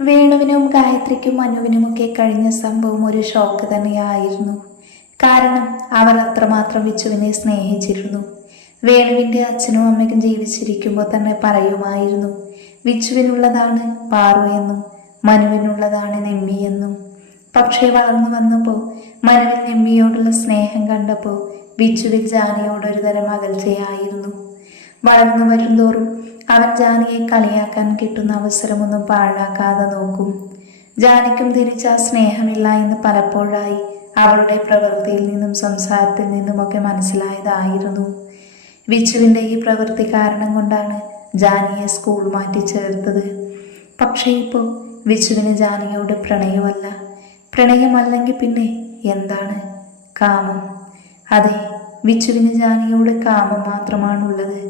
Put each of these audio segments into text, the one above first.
വേണുവിനും ഗായത്രിക്കും മനുവിനുമൊക്കെ കഴിഞ്ഞ സംഭവം ഒരു ഷോക്ക് തന്നെയായിരുന്നു. കാരണം അവർ അത്രമാത്രം വിച്ചുവിനെ സ്നേഹിച്ചിരുന്നു. വേണുവിന്റെ അച്ഛനും അമ്മയ്ക്കും ജീവിച്ചിരിക്കുമ്പോൾ തന്നെ പറയുമായിരുന്നു വിച്ചുവിനുള്ളതാണ് പാറു എന്നും മനുവിനുള്ളതാണ് നെമ്മി എന്നും. പക്ഷേ വളർന്നു വന്നപ്പോൾ മനുവിൽ നെമ്മിയോടുള്ള സ്നേഹം കണ്ടപ്പോൾ വിച്ചുവിൽ ജാനിയോടൊരു തരം അകൽച്ചയായിരുന്നു. വളർന്നു വരുംതോറും അവൻ ജാനിയെ കളിയാക്കാൻ കിട്ടുന്ന അവസരമൊന്നും പാഴാക്കാതെ നോക്കും. ജാനിക്കും തിരിച്ച സ്നേഹമില്ല എന്ന് പലപ്പോഴായി അവളുടെ പ്രവൃത്തിയിൽ നിന്നും സംസാരത്തിൽ നിന്നുമൊക്കെ മനസ്സിലായതായിരുന്നു. വിച്ചുവിന്റെ ഈ പ്രവൃത്തി കാരണം കൊണ്ടാണ് ജാനിയെ സ്കൂൾ മാറ്റി ചേർത്തത്. പക്ഷേ ഇപ്പോൾ വിച്ചുവിന് ജാനിയോട് പ്രണയമല്ല. പ്രണയമല്ലെങ്കിൽ പിന്നെ എന്താണ് കാമം? അതെ വിച്ചുവിന് ജാനിയോട് കാമം മാത്രമാണുള്ളത്.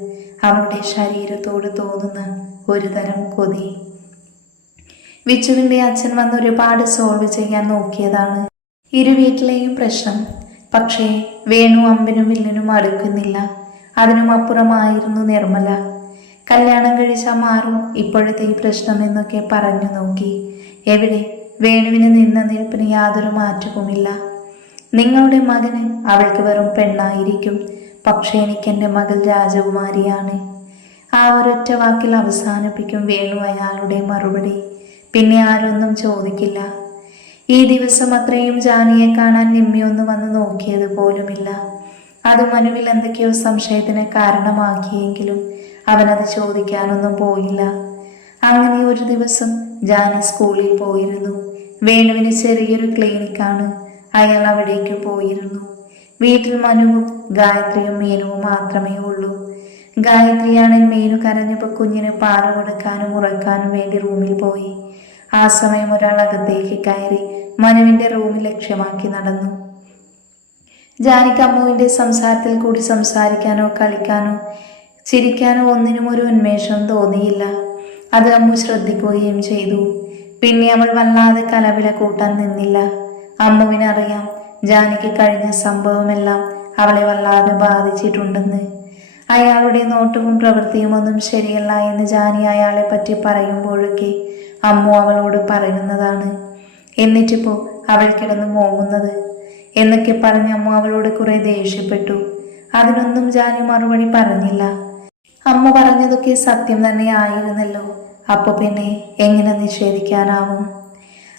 അവളുടെ ശരീരത്തോട് തോന്നുന്ന ഒരു തരം കൊതി. വിച്ചുവിന്റെ അച്ഛൻ വന്ന് ഒരുപാട് സോൾവ് ചെയ്യാൻ നോക്കിയതാണ്. ഇരു വീട്ടിലെയും പ്രശ്നം. പക്ഷേ വേണു അമ്പിനും വില്ലനും അടുക്കുന്നില്ല. അതിനും അപ്പുറമായിരുന്നു നിർമ്മല. കല്യാണം കഴിച്ചാൽ മാറും ഇപ്പോഴത്തെ ഈ പ്രശ്നം എന്നൊക്കെ പറഞ്ഞു നോക്കി. എവിടെ? വേണുവിന് നിന്ന നിൽപ്പിന് യാതൊരു മാറ്റവുമില്ല. നിങ്ങളുടെ മകന് അവൾക്ക് വെറും പെണ്ണായിരിക്കും. പക്ഷേ എനിക്ക് എന്റെ മകൾ രാജകുമാരിയാണ്. ആ ഒരൊറ്റ വാക്കിൽ അവസാനിപ്പിക്കും വേണു അയാളുടെ മറുപടി. പിന്നെ ആരൊന്നും ചോദിക്കില്ല. ഈ ദിവസം അത്രയും ജാനിയെ കാണാൻ നിമ്മിയൊന്ന് വന്ന് നോക്കിയത് പോലുമില്ല. അത് മനുവിൽ എന്തൊക്കെയോ സംശയത്തിന് കാരണമാക്കിയെങ്കിലും അവനത് ചോദിക്കാനൊന്നും പോയില്ല. അങ്ങനെ ഒരു ദിവസം ജാനി സ്കൂളിൽ പോയിരുന്നു. വേണുവിന് ചെറിയൊരു ക്ലിനിക്കാണ്. അയാൾ അവിടേക്ക് പോയിരുന്നു. വീട്ടിൽ മനുവും ഗായത്രിയും മീനുവും മാത്രമേ ഉള്ളൂ. ഗായത്രിയാണ് മീനു കരഞ്ഞപ്പോൾ കുഞ്ഞിന് പാറ കൊടുക്കാനും ഉറക്കാനും വേണ്ടി റൂമിൽ പോയി. ആ സമയം ഒരാൾ അകത്തേക്ക് കയറി മനുവിന്റെ റൂം ലക്ഷ്യമാക്കി നടന്നു. ജാനിക്ക് അമ്മുവിന്റെ സംസാരത്തിൽ കൂടി സംസാരിക്കാനോ കളിക്കാനോ ചിരിക്കാനോ ഒന്നിനും ഒരു ഉന്മേഷം തോന്നിയില്ല. അത് അമ്മു ശ്രദ്ധിക്കുകയും ചെയ്തു. പിന്നെ അവൾ വല്ലാതെ കലവില കൂട്ടാൻ നിന്നില്ല. അമ്മുവിനറിയാം ജാനിക്ക് കഴിഞ്ഞ സംഭവമെല്ലാം അവളെ വല്ലാതെ ബാധിച്ചിട്ടുണ്ടെന്ന്. അയാളുടെ നോട്ടവും പ്രവൃത്തിയും ഒന്നും ശരിയല്ല എന്ന് ജാനി അയാളെ പറ്റി പറയുമ്പോഴൊക്കെ അമ്മു അവളോട് പറയുന്നതാണ്. എന്നിട്ടിപ്പോ അവൾ കിടന്നു മോങ്ങുന്നത്? എന്നൊക്കെ പറഞ്ഞ് അമ്മ അവളോട് കുറെ ദേഷ്യപ്പെട്ടു. അതിനൊന്നും ജാനി മറുപടി പറഞ്ഞില്ല. അമ്മ പറഞ്ഞതൊക്കെ സത്യം തന്നെ ആയിരുന്നല്ലോ. അപ്പൊ പിന്നെ എങ്ങനെ നിഷേധിക്കാനാവും?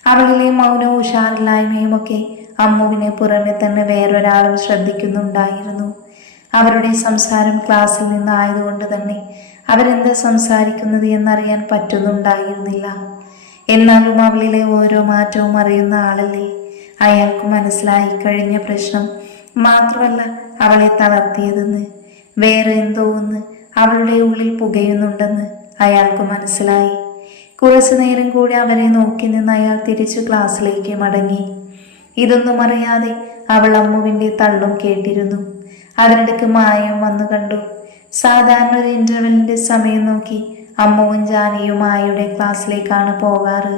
അവളിലെ മൗനവും ഉഷാറില്ലായ്മയും ഒക്കെ അമ്മുവിനെ പുറമെ തന്നെ വേറൊരാളും ശ്രദ്ധിക്കുന്നുണ്ടായിരുന്നു. അവരുടെ സംസാരം ക്ലാസ്സിൽ നിന്നായതുകൊണ്ട് തന്നെ അവരെന്താ സംസാരിക്കുന്നത് എന്നറിയാൻ പറ്റുന്നുണ്ടായിരുന്നില്ല. എന്നാലും അവളിലെ ഓരോ മാറ്റവും അറിയുന്ന ആളല്ലേ? അയാൾക്ക് മനസ്സിലായി കഴിഞ്ഞ പ്രശ്നം മാത്രമല്ല അവളെ തളർത്തിയതെന്ന്. വേറെ എന്തോ ഒന്ന് അവളുടെ ഉള്ളിൽ പുകയുന്നുണ്ടെന്ന് അയാൾക്ക് മനസ്സിലായി. കുറച്ചു നേരം കൂടി അവരെ നോക്കി നിന്ന് അയാൾ തിരിച്ചു ക്ലാസ്സിലേക്ക് മടങ്ങി. ഇതൊന്നും അറിയാതെ അവൾ അമ്മുവിന്റെ തള്ളും കേട്ടിരുന്നു. അതിനിടയ്ക്ക് മായം വന്നു കണ്ടു. സാധാരണ ഒരു ഇന്റർവെല്ലിന്റെ സമയം നോക്കി അമ്മുവും ജാനിയും മായയുടെ ക്ലാസ്സിലേക്കാണ് പോകാറ്.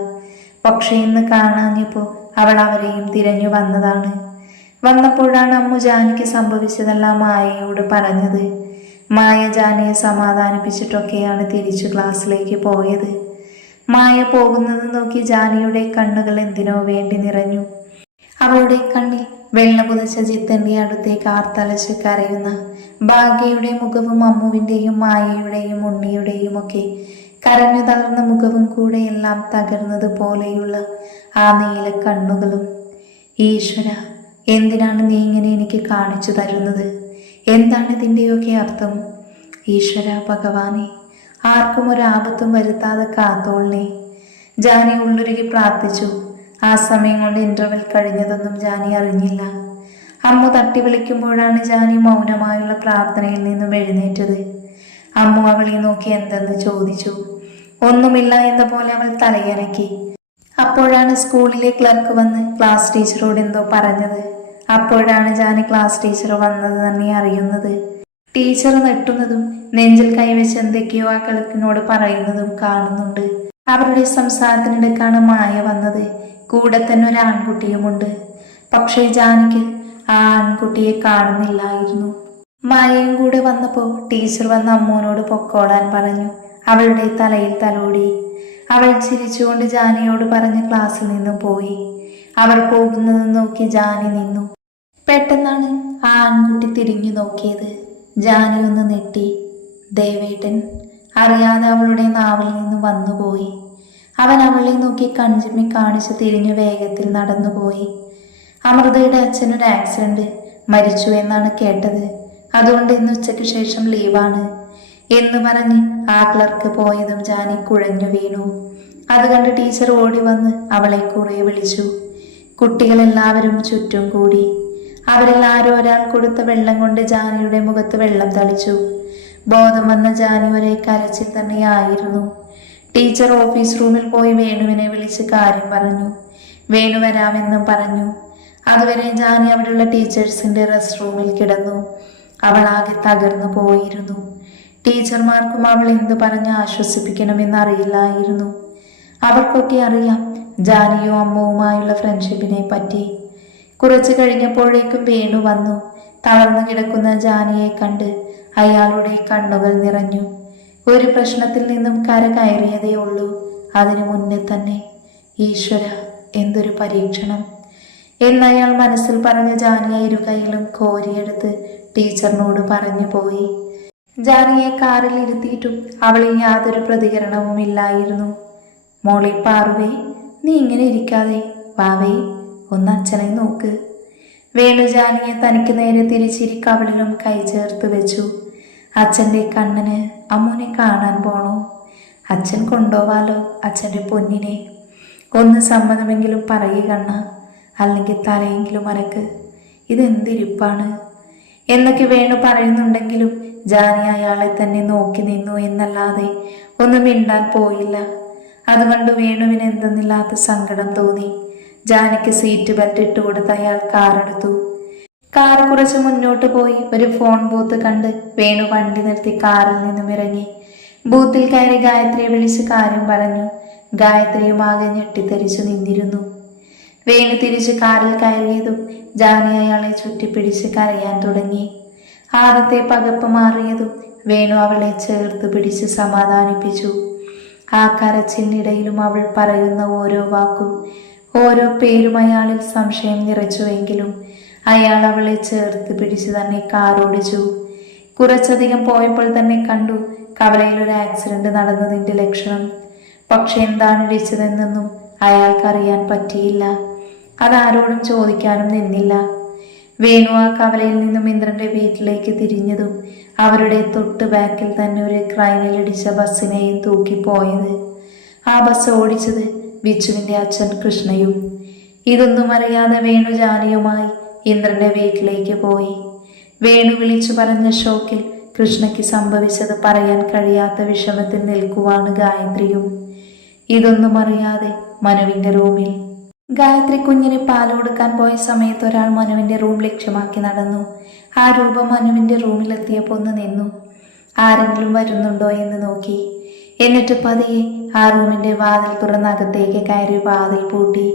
പക്ഷേ ഇന്ന് കാണാഞ്ഞപ്പോൾ അവൾ അവരെയും തിരഞ്ഞു വന്നതാണ്. വന്നപ്പോഴാണ് അമ്മു ജാനിക്ക് സംഭവിച്ചതെല്ലാം മായയോട് പറഞ്ഞത്. മായ ജാനിയെ സമാധാനിപ്പിച്ചിട്ടൊക്കെയാണ് തിരിച്ചു ക്ലാസ്സിലേക്ക് പോയത്. മായ പോകുന്നത് നോക്കി ജാനിയുടെ കണ്ണുകൾ എന്തിനോ വേണ്ടി നിറഞ്ഞു. അവളുടെ കണ്ണിൽ വെള്ള പുതച്ച ജിത്തന്റെ അടുത്തേക്ക് ആർത്തലച്ച് കരയുന്ന. ഭാഗ്യയുടെ മുഖവും അമ്മുവിന്റെയും മായയുടെയും ഉണ്ണിയുടെയും ഒക്കെ കരഞ്ഞു തളർന്ന മുഖവും കൂടെ എല്ലാം തകർന്നതുപോലെയുള്ള ആ നീല കണ്ണുകളും. ഈശ്വര എന്തിനാണ് നീ ഇങ്ങനെ എനിക്ക് കാണിച്ചു തരുന്നത്? എന്താണ് ഇതിന്റെയൊക്കെ അർത്ഥം? ഈശ്വര ഭഗവാനെ ആർക്കും ഒരാപത്തും വരുത്താതെ കാത്തോളിനെ ജാനി ഉള്ളുരുകി പ്രാർത്ഥിച്ചു. ആ സമയം കൊണ്ട് ഇന്റർവെൽ കഴിഞ്ഞതൊന്നും ജാനി അറിഞ്ഞില്ല. അമ്മു തട്ടി വിളിക്കുമ്പോഴാണ് ജാനി മൗനമായുള്ള പ്രാർത്ഥനയിൽ നിന്നും എഴുന്നേറ്റത്. അമ്മു അവളെ നോക്കി എന്തെന്ന് ചോദിച്ചു. ഒന്നുമില്ല എന്ന പോലെ അവൾ തലയിറക്കി. അപ്പോഴാണ് സ്കൂളിലെ ക്ലർക്ക് വന്ന് ക്ലാസ് ടീച്ചറോട് എന്തോ പറഞ്ഞത്. അപ്പോഴാണ് ജാനി ക്ലാസ് ടീച്ചർ വന്നത് തന്നെ അറിയുന്നത്. ടീച്ചർ നെട്ടുന്നതും നെഞ്ചിൽ കൈവച്ച് എന്തൊക്കെയോ ആ ക്ലർക്കിനോട് പറയുന്നതും കാണുന്നുണ്ട്. അവരുടെ സംസാരത്തിനിടക്കാണ് മായ വന്നത്. കൂടെ തന്നെ ഒരു ആൺകുട്ടിയുമുണ്ട് പക്ഷേ ജാനിക്ക് ആ ആൺകുട്ടിയെ കാണുന്നില്ലായിരുന്നു. മായയും കൂടെ വന്നപ്പോൾ ടീച്ചർ വന്ന് അമ്മൂനോട് പൊക്കോളാൻ പറഞ്ഞു. അവളുടെ തലയിൽ തലോടി. അവൾ ചിരിച്ചുകൊണ്ട് ജാനിയോട് പറഞ്ഞ് ക്ലാസ്സിൽ നിന്നും പോയി. അവർ പോകുന്നത് നോക്കി ജാനി നിന്നു. പെട്ടെന്നാണ് ആ ആൺകുട്ടി തിരിഞ്ഞു നോക്കിയത്. ജാനി ഒന്ന് നെട്ടി ദേവേട്ടൻ അറിയാതെ അവളുടെ നാവിൽ നിന്ന് വന്നുപോയി. അവൻ അവളെ നോക്കി കൺചിമ്മി കാണിച്ചു തിരിഞ്ഞു വേഗത്തിൽ നടന്നുപോയി. അമൃതയുടെ അച്ഛനൊരു ആക്സിഡന്റ് മരിച്ചു എന്നാണ് കേട്ടത്. അതുകൊണ്ട് ഇന്ന് ഉച്ചയ്ക്ക് ശേഷം ലീവാണ് എന്ന് പറഞ്ഞ് ആ ക്ലർക്ക് പോയതും ജാനി കുഴഞ്ഞു വീണു. അത് കണ്ട് ടീച്ചർ ഓടി വന്ന് അവളെ കുറെ വിളിച്ചു. കുട്ടികളെല്ലാവരും ചുറ്റും കൂടി. അവരിൽ ആരോ ഒരാൾ കൊടുത്ത വെള്ളം കൊണ്ട് ജാനിയുടെ മുഖത്ത് വെള്ളം തളിച്ചു. ബോധം വന്ന ജാനി ഒരേ കരച്ചിൽ തന്നെയായിരുന്നു. ടീച്ചർ ഓഫീസ് റൂമിൽ പോയി വേണുവിനെ വിളിച്ച് കാര്യം പറഞ്ഞു. വേണു വരാമെന്നും പറഞ്ഞു. അതുവരെ ജാനി അവിടെയുള്ള ടീച്ചേഴ്സിന്റെ റെസ്റ്റ് റൂമിൽ കിടന്നു. അവൾ ആകെ തകർന്നു പോയിരുന്നു. ടീച്ചർമാർക്കും അവൾ എന്ത് പറഞ്ഞ് ആശ്വസിപ്പിക്കണമെന്ന് അറിയില്ലായിരുന്നു അവർക്കൊക്കെ അറിയാം ജാനിയോ അമ്മവുമായുള്ള ഫ്രണ്ട്ഷിപ്പിനെ പറ്റി. കുറച്ചു കഴിഞ്ഞപ്പോഴേക്കും വേണു വന്നു. തളർന്നു കിടക്കുന്ന ജാനിയെ കണ്ട് അയാളുടെ കണ്ണുകൾ നിറഞ്ഞു. ഒരു പ്രശ്നത്തിൽ നിന്നും കര കയറിയതേ ഉള്ളൂ. അതിനു മുന്നേ തന്നെ ഈശ്വര എന്തൊരു പരീക്ഷണം. എന്നയാൾ മനസ്സിൽ പറഞ്ഞ ജാനിയെ ഇരുകൈയിലും കോരിയെടുത്ത് ടീച്ചറിനോട് പറഞ്ഞു പോയി. ജാനിയെ കാറിൽ ഇരുത്തിയിട്ടും അവളിൽ യാതൊരു പ്രതികരണവും ഇല്ലായിരുന്നു. മോളി പാറുവേ നീ ഇങ്ങനെ ഇരിക്കാതെ വാവേ ഒന്ന് അച്ഛനെ നോക്ക്. വേണു ജാനിയെ തനിക്ക് നേരെ തിരിച്ചിരി കവളിലും കൈ ചേർത്ത് വെച്ചു. അച്ഛന്റെ കണ്ണന് അമ്മൂനെ കാണാൻ പോണോ. അച്ഛൻ കൊണ്ടുപോവാലോ? അച്ഛന്റെ പൊന്നിനെ. ഒന്ന് സമ്മതമെങ്കിലും പറയുക കണ്ണ. അല്ലെങ്കിൽ തലയെങ്കിലും അരക്ക്. ഇതെന്തിരിപ്പാണ്? എന്നൊക്കെ വേണു പറയുന്നുണ്ടെങ്കിലും ജാനി അയാളെ തന്നെ നോക്കി നിന്നു എന്നല്ലാതെ ഒന്നും മിണ്ടാൻ പോയില്ല. അതുകൊണ്ട് വേണുവിന് എന്തെന്നില്ലാത്ത സങ്കടം തോന്നി. ജാനിക്ക് സീറ്റ് ബെൽറ്റ് ഇട്ട് കൊടുത്ത് അയാൾ കാറെടുത്തു. കാർ കുറച്ച് മുന്നോട്ട് പോയി. ഒരു ഫോൺ ബൂത്ത് കണ്ട് വേണു വണ്ടി നിർത്തി കാറിൽ നിന്നും ഇറങ്ങി. ബൂത്തിൽ കയറി ഗായത്രിയെ വിളിച്ച് കാര്യം പറഞ്ഞു. ഗായത്രിയും ആകെ ഞെട്ടിത്തെറിച്ചു നിന്നിരുന്നു. വേണു തിരിച്ച് കാറിൽ കയറിയതും ജാനി അയാളെ ചുറ്റിപ്പിടിച്ച് കരയാൻ തുടങ്ങി. ആദ്യത്തെ പകപ്പ് മാറിയതും വേണു അവളെ ചേർത്ത് പിടിച്ച് സമാധാനിപ്പിച്ചു. ആ കരച്ചിലിനിടയിലും അവൾ പറയുന്ന ഓരോ വാക്കും ഓരോ പേരും അയാളിൽ സംശയം നിറച്ചുവെങ്കിലും അയാൾ അവളെ ചേർത്ത് പിടിച്ച് തന്നെ കാർ ഓടിച്ചു. കുറച്ചധികം പോയപ്പോൾ തന്നെ കണ്ടു കവലയിൽ ഒരു ആക്സിഡന്റ് നടന്നതിന്റെ ലക്ഷണം. പക്ഷെ എന്താണ് ഇടിച്ചതെന്നൊന്നും അയാൾക്കറിയാൻ പറ്റിയില്ല. അതാരോടും ചോദിക്കാനും നിന്നില്ല. വേണു ആ കവലയിൽ നിന്നും ഇന്ദ്രന്റെ വീട്ടിലേക്ക് തിരിഞ്ഞതും അവരുടെ തൊട്ട് ബാക്കിൽ തന്നെ ഒരു ക്രൈനിലിടിച്ച ബസ്സിനെയും തൂക്കിപ്പോയത് ആ ബസ് ഓടിച്ചത് വിച്ചുവിന്റെ അച്ഛൻ കൃഷ്ണയും. ഇതൊന്നും അറിയാതെ വേണു ജാനിയുമായി ഇന്ദ്രന്റെ വീട്ടിലേക്ക് പോയി. വേണു വിളിച്ചു പറഞ്ഞ ഷോക്കിൽ കൃഷ്ണയ്ക്ക് സംഭവിച്ചത് പറയാൻ കഴിയാത്ത വിഷമത്തിൽ നിൽക്കുവാണ് ഗായത്രിയും. ഇതൊന്നും അറിയാതെ മനുവിന്റെ റൂമിൽ. ഗായത്രി കുഞ്ഞിന് പാൽ കൊടുക്കാൻ പോയ സമയത്ത് ഒരാൾ മനുവിന്റെ റൂം ലക്ഷ്യമാക്കി നടന്നു. ആ രൂപം മനുവിന്റെ റൂമിലെത്തിയപ്പോൾ ഒന്ന് നിന്നു. ആരെങ്കിലും വരുന്നുണ്ടോ? എന്ന് നോക്കി. എന്നിട്ട് പതിയെ ആ റൂമിന്റെ വാതിൽ തുറന്ന് അകത്തേക്ക് കയറി വാതിൽ പൂട്ടി.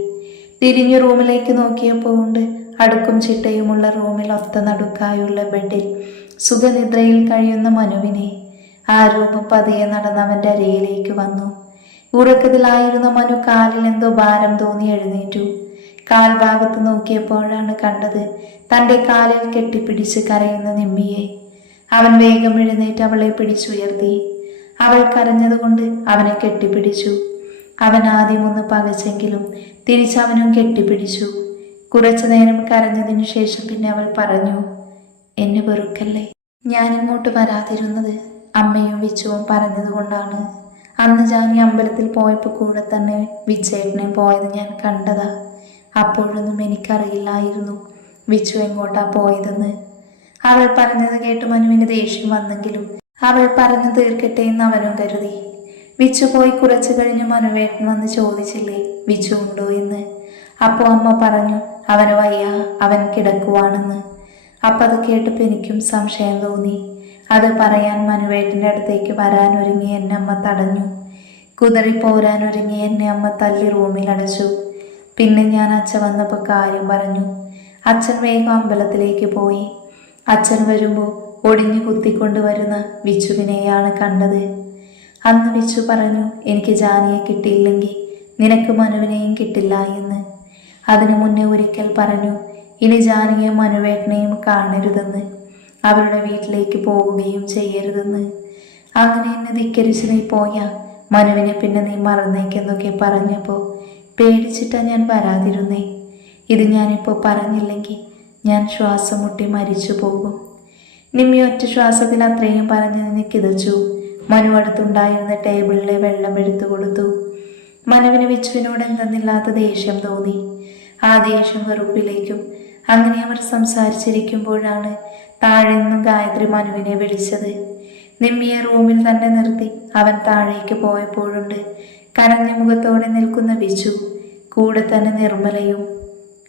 തിരിഞ്ഞു റൂമിലേക്ക് നോക്കിയപ്പോൾ ഉണ്ട് അടുക്കും ചിട്ടയുമുള്ള റൂമിൽ ഒത്ത നടുക്കായുള്ള ബെഡിൽ സുഖനിദ്രയിൽ കഴിയുന്ന മനുവിനെ. ആ രൂപം പതിയെ നടന്നവന്റെ അരയിലേക്ക് വന്നു. ഉറക്കത്തിലായിരുന്ന മനു കാലിൽ എന്തോ ഭാരം തോന്നി എഴുന്നേറ്റു. കാൽഭാഗത്ത് നോക്കിയപ്പോഴാണ് കണ്ടത് തന്റെ കാലിൽ കെട്ടിപ്പിടിച്ച് കരയുന്ന നിമ്മിയെ. അവൻ വേഗം എഴുന്നേറ്റ് അവളെ പിടിച്ചുയർത്തി. അവൾ കരഞ്ഞതുകൊണ്ട് അവനെ കെട്ടിപ്പിടിച്ചു. അവൻ ആദ്യമൊന്ന് പകച്ചെങ്കിലും തിരിച്ചവനും കെട്ടിപ്പിടിച്ചു. കുറച്ചു നേരം കരഞ്ഞതിനു ശേഷം പിന്നെ അവൾ പറഞ്ഞു എന്നെ വെറുക്കല്ലേ? ഞാൻ ഇങ്ങോട്ട് വരാതിരുന്നത് അമ്മയും വിച്ചുവും പറഞ്ഞതുകൊണ്ടാണ്. അന്ന് ജാനി അമ്പലത്തിൽ പോയപ്പോൾ കൂടെ തന്നെ വിച്ചേട്ടനെ പോയത് ഞാൻ കണ്ടതാ. അപ്പോഴൊന്നും എനിക്കറിയില്ലായിരുന്നു വിച്ചു എങ്ങോട്ടാ പോയതെന്ന്. അവൾ പറഞ്ഞത് കേട്ട് മനുവിന് ദേഷ്യം വന്നെങ്കിലും അവൾ പറഞ്ഞു തീർക്കട്ടെ എന്ന് അവനും കരുതി. വിച്ചു പോയി കുറച്ചു കഴിഞ്ഞ് മനുവേട്ടൻ വന്ന് ചോദിച്ചില്ലേ വിച്ചു ഉണ്ടോ എന്ന്? അപ്പോൾ അമ്മ പറഞ്ഞു അവന് വയ്യ അവൻ കിടക്കുവാണെന്ന്. അപ്പം അത് കേട്ടപ്പോൾ എനിക്കും സംശയം തോന്നി. അത് പറയാൻ മനുവേട്ടന്റെ അടുത്തേക്ക് വരാനൊരുങ്ങി എന്നെ അമ്മ തടഞ്ഞു. കുതിറി പോരാനൊരുങ്ങി എന്നെ അമ്മ തല്ലി റൂമിൽ അടച്ചു. പിന്നെ ഞാൻ അച്ഛൻ വന്നപ്പോൾ കാര്യം പറഞ്ഞു. അച്ഛൻ വേഗം അമ്പലത്തിലേക്ക് പോയി. അച്ഛൻ വരുമ്പോൾ ഒടിഞ്ഞു കുത്തിക്കൊണ്ട് വരുന്ന വിച്ചുവിനെയാണ് കണ്ടത്. അന്ന് വിച്ചു പറഞ്ഞു എനിക്ക് ജാനിയെ കിട്ടിയില്ലെങ്കിൽ നിനക്ക് മനുവിനെയും കിട്ടില്ല എന്ന്. അതിനു മുന്നേ ഒരിക്കൽ പറഞ്ഞു ഇനി ജാനകിയും മനുവേട്ടനെയും കാണരുതെന്ന്. അവരുടെ വീട്ടിലേക്ക് പോവുകയും ചെയ്യരുതെന്ന്. അങ്ങനെ എന്നെ ധിക്കരിച്ച് നീ പോയ മനുവിനെ പിന്നെ നീ മറന്നേക്കെന്നൊക്കെ പറഞ്ഞപ്പോൾ പേടിച്ചിട്ടാ ഞാൻ വരാതിരുന്നേ. ഇത് ഞാനിപ്പോൾ പറഞ്ഞില്ലെങ്കിൽ ഞാൻ ശ്വാസം മുട്ടി മരിച്ചു പോകും. നിമ്മി ഒറ്റ ശ്വാസത്തിൽ അത്രയും പറഞ്ഞ് നിന്ന് കിതച്ചു. മനു അടുത്തുണ്ടായിരുന്ന ടേബിളിലെ വെള്ളം എടുത്തു കൊടുത്തു. മനുവിന് വിച്ചുവിനോട് എന്തെന്നില്ലാത്ത ദേഷ്യം തോന്നി. ആ ദേഷ്യം വെറുപ്പിലേക്കും അങ്ങനെ അവർ സംസാരിച്ചിരിക്കുമ്പോഴാണ് താഴെ നിന്നും ഗായത്രി മനുവിനെ വിളിച്ചത്. നിമ്മിയെ റൂമിൽ തന്നെ നിർത്തി അവൻ താഴേക്ക് പോയപ്പോഴുണ്ട് കരഞ്ഞ മുഖത്തോടെ നിൽക്കുന്ന വിച്ചു കൂടെ തന്നെ നിർമ്മലയും.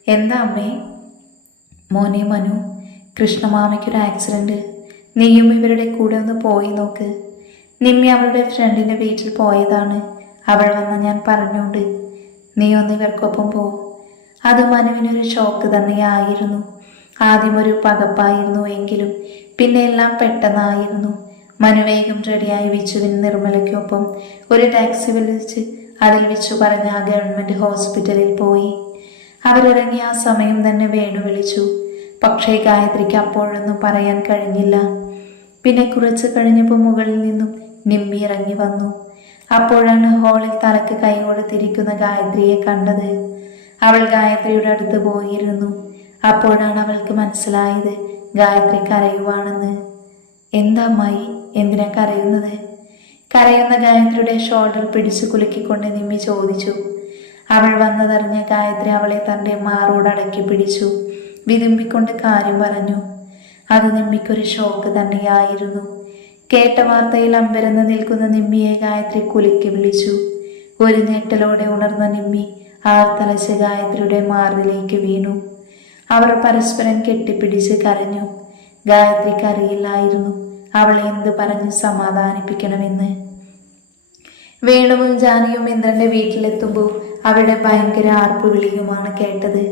എന്താ അമ്മേ? മോനെ മനു കൃഷ്ണമാമയ്ക്കൊരു ആക്സിഡന്റ്. നീയും ഇവരുടെ കൂടെ ഒന്ന് പോയി നോക്ക്. നിമ്മി അവളുടെ ഫ്രണ്ടിന്റെ വീട്ടിൽ പോയതാണ്. അവൾ വന്ന് ഞാൻ പറഞ്ഞുകൊണ്ട് നീ ഒന്ന് ഇവർക്കൊപ്പം പോ. അത് മനുവിനൊരു ഷോക്ക് തന്നെയായിരുന്നു. ആദ്യം ഒരു പകപ്പായിരുന്നു എങ്കിലും പിന്നെ എല്ലാം പെട്ടെന്നായിരുന്നു. മനു വേഗം റെഡിയായി വിച്ചുവിന് നിർമ്മലയ്ക്കൊപ്പം ഒരു ടാക്സി വിളിച്ച് അതിൽ വിച്ചു പറഞ്ഞ ആ ഗവൺമെന്റ് ഹോസ്പിറ്റലിൽ പോയി. അവരിറങ്ങിയ ആ സമയം തന്നെ വേണു വിളിച്ചു. പക്ഷേ ഗായത്രിക്ക് അപ്പോഴൊന്നും പറയാൻ കഴിഞ്ഞില്ല. പിന്നെ കുറച്ച് കഴിഞ്ഞപ്പോൾ മുകളിൽ നിന്നും നിമ്മി ഇറങ്ങി വന്നു. അപ്പോഴാണ് ഹോളിൽ തലക്ക് കൈ കൊടുത്തിരിക്കുന്ന ഗായത്രിയെ കണ്ടത്. അവൾ ഗായത്രിയുടെ അടുത്ത് പോയിരുന്നു. അപ്പോഴാണ് അവൾക്ക് മനസ്സിലായത് ഗായത്രി കരയുവാണെന്ന്. എന്താ അമ്മായി എന്തിനാ കരയുന്നത്? കരയുന്ന ഗായത്രിയുടെ ഷോൾഡർ പിടിച്ചു കുലുക്കിക്കൊണ്ട് നിമ്മി ചോദിച്ചു. അവൾ വന്നതറിഞ്ഞ ഗായത്രി അവളെ തന്റെ മാറോട് അടക്കി പിടിച്ചു. വിതുമ്പിക്കൊണ്ട് കാര്യം പറഞ്ഞു. അത് നിമ്മിക്കൊരു ഷോക്ക് തന്നെയായിരുന്നു. കേട്ട വാർത്തയിൽ അമ്പരന്ന് നിൽക്കുന്ന നിമ്മിയെ ഗായത്രി കുലുക്കി വിളിച്ചു. ഒരു ഞെട്ടലോടെ ഉണർന്ന നിമ്മി ആർത്തലച്ച് ഗായത്രിയുടെ മാറിലേക്ക് വീണു. അവർ പരസ്പരം കെട്ടിപ്പിടിച്ച് കരഞ്ഞു. ഗായത്രിക്ക് അറിയില്ലായിരുന്നു അവളെ എന്ത് പറഞ്ഞ് സമാധാനിപ്പിക്കണമെന്ന്. വേണുവും ജാനിയും ഇന്ദ്രന്റെ വീട്ടിലെത്തുമ്പോൾ അവിടെ ഭയങ്കര ആർപ്പ് വിളിയുമാണ് കേട്ടത്.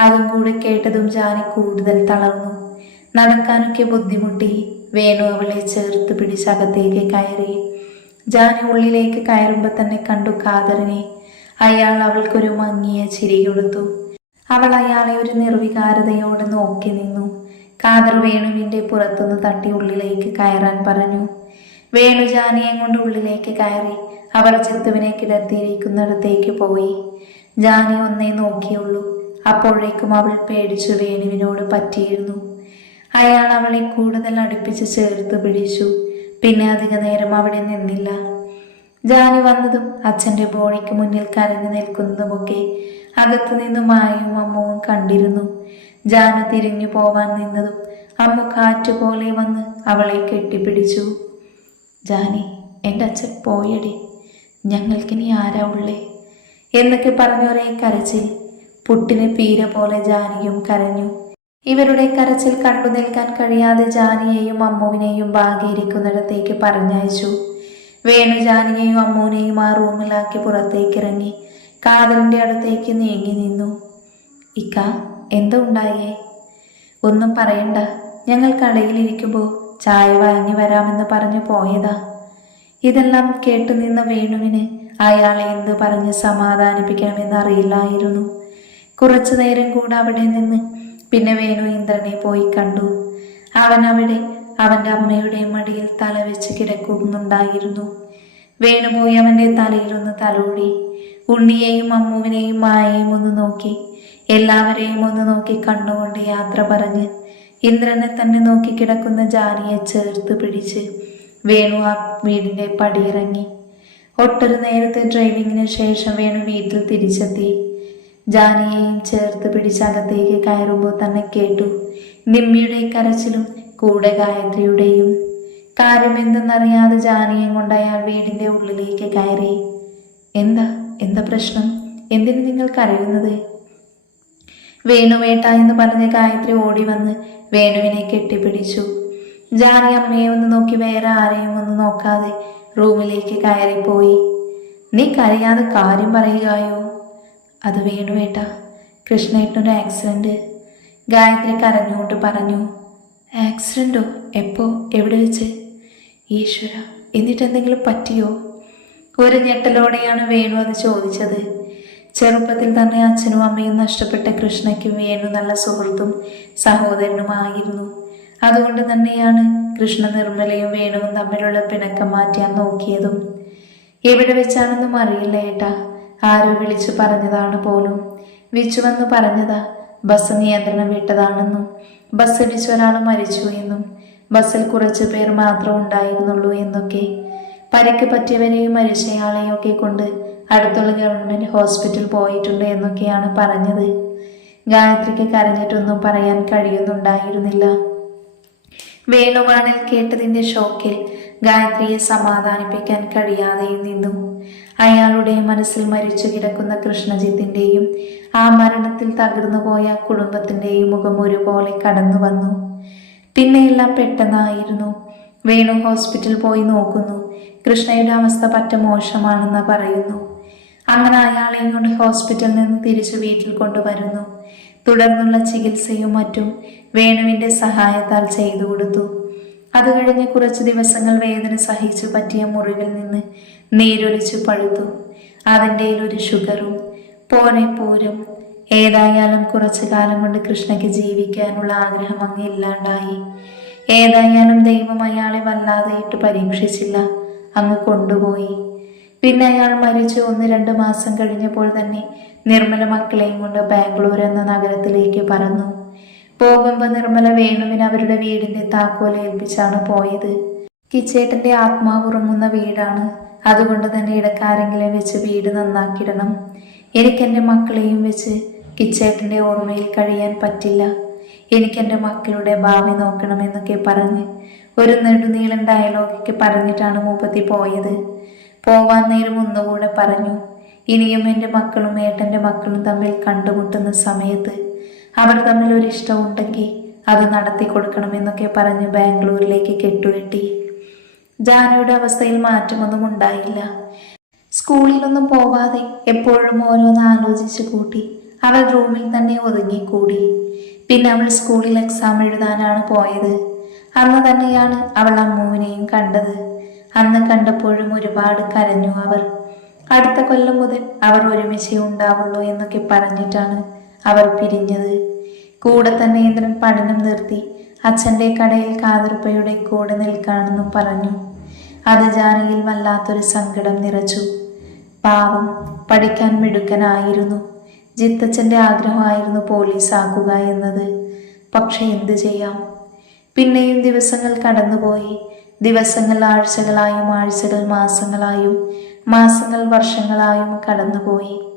അതും കൂടെ കേട്ടതും ജാനി കൂടുതൽ തളർന്നു. നടക്കാനൊക്കെ ബുദ്ധിമുട്ടി. വേണു അവളെ ചേർത്ത് പിടിച്ച് അകത്തേക്ക് കയറി. ജാനി ഉള്ളിലേക്ക് കയറുമ്പോൾ തന്നെ കണ്ടു കാതറിനെ അയാൾ അവൾക്കൊരു മങ്ങിയ ചിരി കൊടുത്തു. അവൾ അയാളെ ഒരു നിർവികാരതയോടെ നോക്കി നിന്നു. കാതർ വേണുവിന്റെ പുറത്തുനിന്ന് തട്ടി ഉള്ളിലേക്ക് കയറാൻ പറഞ്ഞു. വേണു ജാനിയെ കൊണ്ട് ഉള്ളിലേക്ക് കയറി അവൾ ചിത്തുവിനെ കിടത്തിയിരിക്കുന്നിടത്തേക്ക് പോയി. ജാനി ഒന്നേ നോക്കിയുള്ളൂ. അപ്പോഴേക്കും അവൾ പേടിച്ചു വേണുവിനോട് പറ്റിയിരുന്നു. അയാൾ അവളെ കൂടുതൽ അടുപ്പിച്ച് ചേർത്ത് പിടിച്ചു. പിന്നെ അധിക നേരം അവിടെ നിന്നില്ല. ജാനി വന്നതും അച്ഛന്റെ ബോണിക്ക് മുന്നിൽ കരഞ്ഞു നിൽക്കുന്നതുമൊക്കെ അകത്തു നിന്നും മായയും അമ്മവും കണ്ടിരുന്നു. ജാനു തിരിഞ്ഞു പോവാൻ നിന്നതും അമ്മ കാറ്റുപോലെ വന്ന് അവളെ കെട്ടിപ്പിടിച്ചു. ജാനി എന്റെ അച്ഛൻ പോയടി. ഞങ്ങൾക്കിനി ആരാ ഉള്ളേ? എന്നൊക്കെ പറഞ്ഞൊരേ കരച്ചിൽ പുട്ടിന് പീര പോലെ ജാനിയും കരഞ്ഞു. ഇവരുടെ കരച്ചിൽ കണ്ടു നിൽക്കാൻ കഴിയാതെ ജാനിയെയും അമ്മുവിനെയും ഭാഗിയിരിക്കുന്നിടത്തേക്ക് പറഞ്ഞയച്ചു. വേണു അമ്മൂനെയും ആ റൂമിലാക്കി പുറത്തേക്ക് ഇറങ്ങി കാതലിന്റെ അടുത്തേക്ക് നീങ്ങി നിന്നു. ഇക്ക എന്താ ഉണ്ടായേ? ഒന്നും പറയണ്ട. ഞങ്ങൾ കടയിലിരിക്കുമ്പോൾ ചായ വാങ്ങി വരാമെന്ന് പറഞ്ഞു പോയതാ. ഇതെല്ലാം കേട്ടു നിന്ന വേണുവിന് അയാളെ എന്ത് പറഞ്ഞ് സമാധാനിപ്പിക്കണമെന്ന് അറിയില്ലായിരുന്നു. കുറച്ചു നേരം കൂടെ അവിടെ നിന്ന് പിന്നെ വേണു ഇന്ദ്രനെ പോയി കണ്ടു. അവൻ അവിടെ അവന്റെ അമ്മയുടെ മടിയിൽ തല വെച്ച് കിടക്കുന്നുണ്ടായിരുന്നു. വേണുപോയി അവന്റെ തലയിലൊന്ന് തലോടി. ഉണ്ണിയെയും അമ്മുവിനെയും മായയും ഒന്ന് നോക്കി. എല്ലാവരെയും ഒന്ന് നോക്കി കണ്ണുകൊണ്ട് യാത്ര പറഞ്ഞ്. ഇന്ദ്രനെ തന്നെ നോക്കി കിടക്കുന്ന ജാനിയെ ചേർത്ത് പിടിച്ച് വേണു ആ വീടിന്റെ പടിയിറങ്ങി. ഒട്ടൊരു നേരത്തെ ഡ്രൈവിങ്ങിന് ശേഷം വേണു വീട്ടിൽ തിരിച്ചെത്തി. ജാനിയെയും ചേർത്ത് പിടിച്ച് അകത്തേക്ക് കയറുമ്പോൾ തന്നെ കേട്ടു. നിമ്മിയുടെ കരച്ചിലും കൂടെ ഗായത്രിയുടെയും കാര്യമെന്തെന്നറിയാതെ ജാനിയെ കൊണ്ട് അയാൾ വീടിന്റെ ഉള്ളിലേക്ക് കയറി. എന്താ? എന്താ പ്രശ്നം? എന്തിന് നിങ്ങൾ കരയുന്നത് വേണുവേട്ട എന്ന് പറഞ്ഞ ഗായത്രി ഓടി വന്ന് വേണുവിനെ കെട്ടിപ്പിടിച്ചു. ജാനി അമ്മയെ ഒന്ന് നോക്കി വേറെ ആരെയും ഒന്ന് നോക്കാതെ റൂമിലേക്ക് കയറിപ്പോയി. നീ കരയാതെ കാര്യം പറയുകയോ അത് വേണുവേട്ട കൃഷ്ണേട്ടനൊരു ആക്സിഡന്റ് ഗായത്രി കരഞ്ഞുകൊണ്ട് പറഞ്ഞു. ആക്സിഡന്റോ എപ്പോ? എവിടെ വെച്ച്? ഈശ്വര എന്നിട്ട് എന്തെങ്കിലും പറ്റിയോ? ഒരു ഞെട്ടലോടെയാണ് വേണു അത് ചോദിച്ചത്. ചെറുപ്പത്തിൽ തന്നെ അച്ഛനും അമ്മയും നഷ്ടപ്പെട്ട കൃഷ്ണയ്ക്ക് വേണു നല്ല സുഹൃത്തും സഹോദരനുമായിരുന്നു. അതുകൊണ്ട് തന്നെയാണ് കൃഷ്ണ നിർമ്മലയും വേണുവും തമ്മിലുള്ള പിണക്കം മാറ്റാൻ നോക്കിയതും. എവിടെ വെച്ചാണെന്നും അറിയില്ല ഏട്ടാ. ആരോ വിളിച്ചു പറഞ്ഞതാണ് പോലും. വിച്ചുവെന്ന് പറഞ്ഞതാ ബസ് നിയന്ത്രണം വിട്ടതാണെന്നും. ബസ് ഇടിച്ച ഒരാൾ മരിച്ചു എന്നും ബസ്സിൽ കുറച്ച് പേർ മാത്രം ഉണ്ടായിരുന്നുള്ളൂ എന്നൊക്കെ. പരിക്ക് പറ്റിയവരെയും മരിച്ചയാളെയും ഒക്കെ കൊണ്ട് അടുത്തുള്ള ഗവൺമെന്റ് ഹോസ്പിറ്റൽ പോയിട്ടുണ്ട് എന്നൊക്കെയാണ് പറഞ്ഞത്. ഗായത്രിക്ക് കരഞ്ഞിട്ടൊന്നും പറയാൻ കഴിയുന്നുണ്ടായിരുന്നില്ല. വേണുവാണിൽ കേട്ടതിന്റെ ഷോക്കിൽ ഗായത്രിയെ സമാധാനിപ്പിക്കാൻ കഴിയാതെയും നിന്നു. അയാളുടെ മനസ്സിൽ മരിച്ചു കിടക്കുന്ന കൃഷ്ണജിത്തിന്റെയും ആ മരണത്തിൽ തകർന്നുപോയ കുടുംബത്തിന്റെയും മുഖം ഒരുപോലെ കടന്നു വന്നു. പിന്നെയെല്ലാം പെട്ടെന്നായിരുന്നു. വേണു ഹോസ്പിറ്റൽ പോയി നോക്കുന്നു. കൃഷ്ണയുടെ അവസ്ഥ പറ്റ മോശമാണെന്ന് പറയുന്നു. അങ്ങനെ അയാളെയും കൊണ്ട് ഹോസ്പിറ്റലിൽ നിന്ന് തിരിച്ചു വീട്ടിൽ കൊണ്ടുവരുന്നു. തുടർന്നുള്ള ചികിത്സയും മറ്റും വേണുവിന്റെ സഹായത്താൽ ചെയ്തു കൊടുത്തു. അത് കഴിഞ്ഞ് കുറച്ച് ദിവസങ്ങൾ വേദന സഹിച്ചു പറ്റിയ മുറിവിൽ നിന്ന് നീരൊലിച്ചു പഴുത്തു. അതിന്റെ ഒരു ഷുഗറും പോരെ പോരും ഏതായാലും കുറച്ചു കാലം കൊണ്ട് കൃഷ്ണയ്ക്ക് ജീവിക്കാനുള്ള ആഗ്രഹം അങ്ങ് ഇല്ലാണ്ടായി. ഏതായാലും ദൈവം അയാളെ വല്ലാതെയിട്ട് പരീക്ഷിച്ചില്ല അങ്ങ് കൊണ്ടുപോയി. പിന്നെ അയാൾ മരിച്ചു ഒന്ന് രണ്ട് മാസം കഴിഞ്ഞപ്പോൾ തന്നെ നിർമ്മല മക്കളെയും കൊണ്ട് ബാംഗ്ലൂർ എന്ന നഗരത്തിലേക്ക് പറന്നു. പോകുമ്പോൾ നിർമ്മല വേണുവിന് അവരുടെ വീടിന്റെ താക്കോൽ ഏൽപ്പിച്ചാണ് പോയത്. കിച്ചേട്ടന്റെ ആത്മാവ് ഉറങ്ങുന്ന വീടാണ്. അതുകൊണ്ട് തന്നെ ഇടക്കാരെങ്കിലും വെച്ച് വീട് നന്നാക്കിടണം എനിക്കെന്റെ മക്കളെയും വെച്ച് കിച്ചേട്ടന്റെ ഓർമ്മയിൽ കഴിയാൻ പറ്റില്ല. എനിക്കെന്റെ മക്കളുടെ ഭാവി നോക്കണമെന്നൊക്കെ പറഞ്ഞ് ഒരു നെടുനീളൻ ഡയലോഗൊക്കെ പറഞ്ഞിട്ടാണ് മൂപ്പത്തി പോയത്. പോവാൻ നേരം ഒന്നുകൂടെ പറഞ്ഞു. ഇനിയും എന്റെ മക്കളും ഏട്ടന്റെ മക്കളും തമ്മിൽ കണ്ടുമുട്ടുന്ന സമയത്ത് അവർ തമ്മിൽ ഒരു ഇഷ്ടമുണ്ടെങ്കിൽ അത് നടത്തി കൊടുക്കണമെന്നൊക്കെ പറഞ്ഞ് ബാംഗ്ലൂരിലേക്ക് കെട്ടുകെട്ടി. ജാനയുടെ അവസ്ഥയിൽ മാറ്റമൊന്നും ഉണ്ടായില്ല. സ്കൂളിലൊന്നും പോവാതെ എപ്പോഴും ഓരോന്ന് ആലോചിച്ച് കൂട്ടി അവൾ റൂമിൽ തന്നെ ഒതുങ്ങിക്കൂടി. പിന്നെ അവൾ സ്കൂളിൽ എക്സാം എഴുതാനാണ് പോയത്. അന്ന് തന്നെയാണ് അവൾ അമ്മുവിനെയും കണ്ടത്. അന്ന് കണ്ടപ്പോഴും ഒരുപാട് കരഞ്ഞു അവർ. അടുത്ത കൊല്ലം മുതൽ അവർ ഒരുമിച്ചേ ഉണ്ടാവുള്ളൂ എന്നൊക്കെ പറഞ്ഞിട്ടാണ് അവർ പിരിഞ്ഞത്. കൂടെ തന്നെ ഇന്ദ്രൻ പഠനം നിർത്തി അച്ഛന്റെ കടയിൽ കാതൃപ്പയുടെ കൂടെ നിൽക്കാണെന്നും പറഞ്ഞു. അത് ജാനകിൽ വല്ലാത്തൊരു സങ്കടം നിറച്ചു. പാവം പഠിക്കാൻ മിടുക്കനായിരുന്നു. ജിത്തച്ഛന്റെ ആഗ്രഹമായിരുന്നു പോലീസ് ആക്കുക എന്നത്. പക്ഷെ എന്തു ചെയ്യാം? പിന്നെയും ദിവസങ്ങൾ കടന്നുപോയി. ദിവസങ്ങൾ ആഴ്ചകളായും ആഴ്ചകൾ മാസങ്ങളായും മാസങ്ങൾ വർഷങ്ങളായും കടന്നുപോയി.